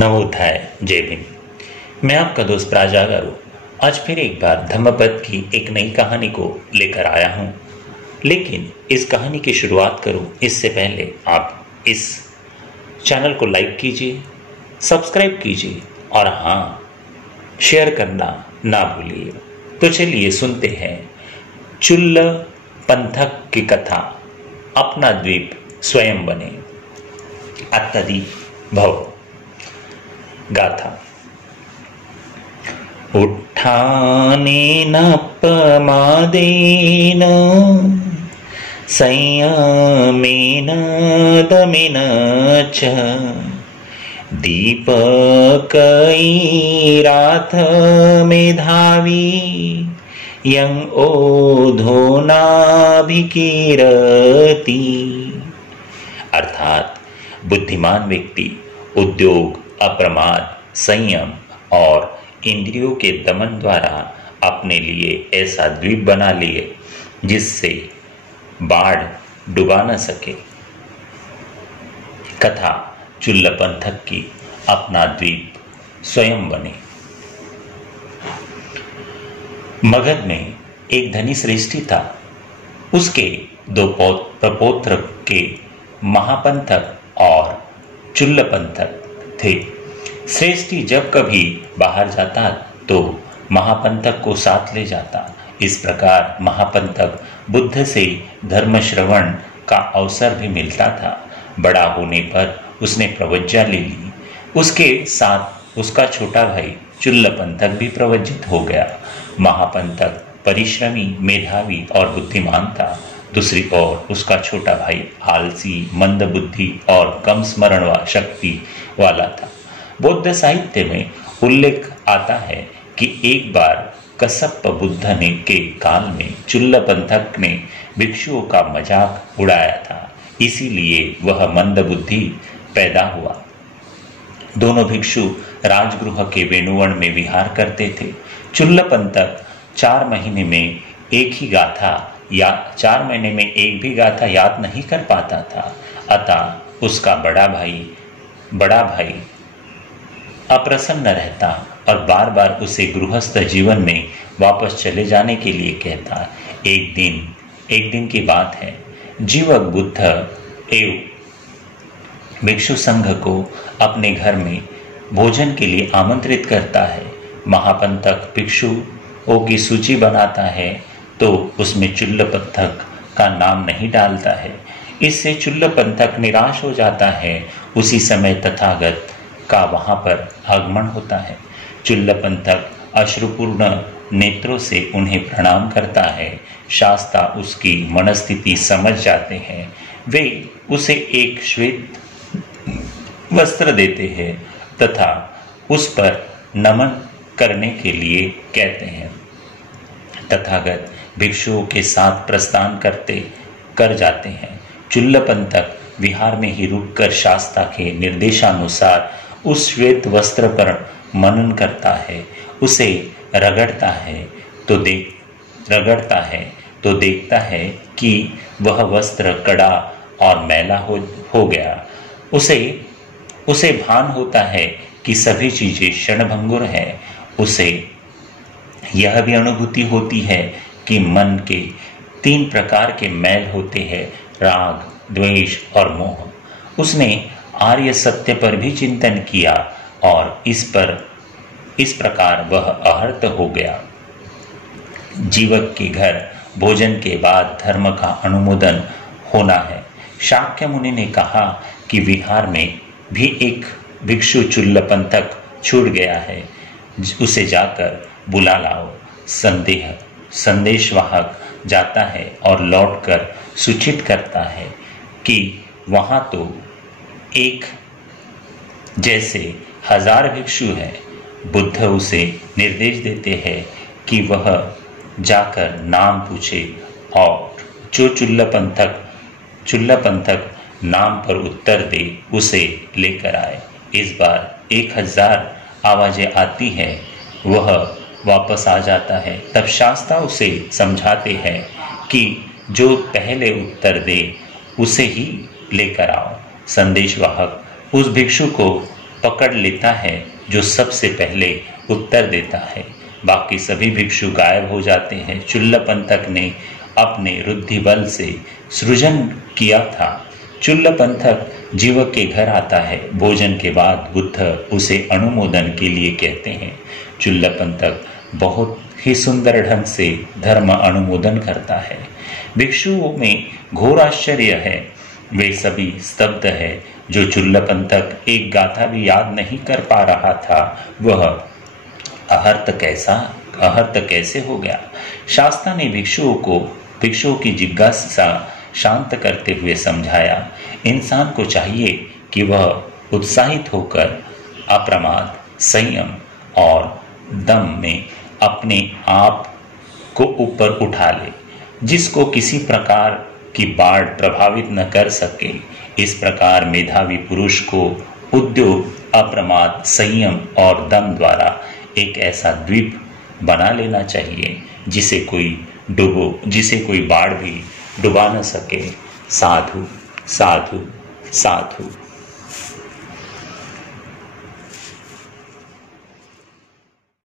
नवोत्थाय जय भीम। मैं आपका दोस्त प्राजागारू आज फिर एक बार धम्मपद की एक नई कहानी को लेकर आया हूं। लेकिन इस कहानी की शुरुआत करूं इससे पहले आप इस चैनल को लाइक कीजिए, सब्सक्राइब कीजिए और हाँ, शेयर करना ना भूलिए। तो चलिए सुनते हैं चुल्ल पंथक की कथा। अपना द्वीप स्वयं बने। अत्तदी भव गाथा। उत्थानेन प्रमादेन संयमेन दमेन च दीपकैराथ मेधावी यं ओधो नाभिकीरति। अर्थात बुद्धिमान व्यक्ति उद्योग, अप्रमाद, संयम और इंद्रियों के दमन द्वारा अपने लिए ऐसा द्वीप बना लिए जिससे बाढ़ डुबा न सके। कथा चुल्ल पंथक की अपना द्वीप स्वयं बने। मगध में एक धनी श्रेष्ठी था। उसके दो प्रपौत्र के महापंथक और चुल्ल पंथक थे। श्रेष्ठी जब कभी बाहर जाता तो महापंथक को साथ ले जाता। इस प्रकार महापंथक बुद्ध से धर्म श्रवण का अवसर भी मिलता था। बड़ा होने पर उसने प्रवज्ञा ले ली। उसके साथ उसका छोटा भाई चुल्ल पंथक भी प्रवज्जित हो गया। महापंथक परिश्रमी, मेधावी और बुद्धिमान था। दूसरी ओर उसका छोटा भाई आलसी, मंदबुद्धि और कम स्मरण शक्ति वाला था। बौद्ध साहित्य में उल्लेख आता है कि एक बार कश्यप बुद्ध ने के काल में चुल्ल पंथक ने भिक्षुओं का मजाक उड़ाया था, इसीलिए वह मंदबुद्धि पैदा हुआ। दोनों भिक्षु राजगृह के वेणुवन में विहार करते थे। चुल्ल पंथक 4 महीने में एक भी गाथा याद नहीं कर पाता था। अतः उसका बड़ा भाई अप्रसन्न रहता और बार बार उसे गृहस्थ जीवन में वापस चले जाने के लिए कहता। एक दिन की बात है। जीवक बुद्ध एवं भिक्षु संघ को अपने घर में भोजन के लिए आमंत्रित करता है। महापंथक भिक्षुओं की सूची बनाता है तो उसमें चुल्ल पंथक का नाम नहीं डालता है। इससे चुल्ल पंथक निराश हो जाता है। उसी समय तथागत का वहां पर आगमन होता है। चुल्ल पंथक अश्रुपूर्ण नेत्रों से उन्हें प्रणाम करता है। शास्ता उसकी मनस्थिति समझ जाते हैं। वे उसे एक श्वेत वस्त्र देते हैं तथा उस पर नमन करने के लिए कहते हैं। तथागत भिक्षुओं के साथ प्रस्थान कर जाते हैं। चुल्ल पंथक विहार में ही रुककर शास्ता के निर्देशानुसार उस श्वेत वस्त्र पर मनन करता है। उसे रगड़ता है तो देखता है कि वह वस्त्र कड़ा और मैला हो गया। उसे भान होता है कि सभी चीजें क्षणभंगुर हैं। उसे यह भी अनुभूति होती है कि मन के 3 प्रकार के मैल होते हैं, राग, द्वेष और मोह। उसने आर्य सत्य पर भी चिंतन किया और इस प्रकार वह आहत हो गया। जीवक के घर भोजन के बाद धर्म का अनुमोदन होना है। शाक्य मुनि ने कहा कि विहार में भी एक भिक्षु चुल्ल पंथक छूट गया है, उसे जाकर बुला लाओ। संदेशवाहक जाता है और लौटकर सूचित करता है कि वहां तो एक जैसे 1000 भिक्षु हैं। बुद्ध उसे निर्देश देते हैं कि वह जाकर नाम पूछे और जो चुल्ल पंथक नाम पर उत्तर दे उसे लेकर आए। इस बार 1000 आवाजें आती हैं। वह वापस आ जाता है। तब शास्ता उसे समझाते हैं कि जो पहले उत्तर दे उसे ही लेकर आओ। संदेशवाहक उस भिक्षु को पकड़ लेता है जो सबसे पहले उत्तर देता है। बाकी सभी भिक्षु गायब हो जाते हैं। चुल्लपंथक ने अपने रुद्धि बल से सृजन किया था। चुल्लपंथक जीवक के घर आता है। भोजन के बाद बुद्ध उसे अनुमोदन के लिए कहते हैं। चुल्लपंथक बहुत ही सुंदर ढंग से धर्म अनुमोदन करता है। भिक्षुओं में घोर आश्चर्य है। वे सभी स्तब्ध है। जो चुल्लपंथक एक गाथा भी याद नहीं कर पा रहा था, वह अहर्त कैसे हो गया। शास्ता ने भिक्षुओं की जिज्ञासा शांत करते हुए समझाया, इंसान को चाहिए कि वह उत्साहित होकर अप्रमाद, संयम और दम में अपने आप को ऊपर उठा ले, जिसको किसी प्रकार की बाढ़ प्रभावित न कर सके। इस प्रकार मेधावी पुरुष को उद्योग, अप्रमाद, संयम और दम द्वारा एक ऐसा द्वीप बना लेना चाहिए जिसे कोई बाढ़ भी डुबा न सके। साधु साधु साधु।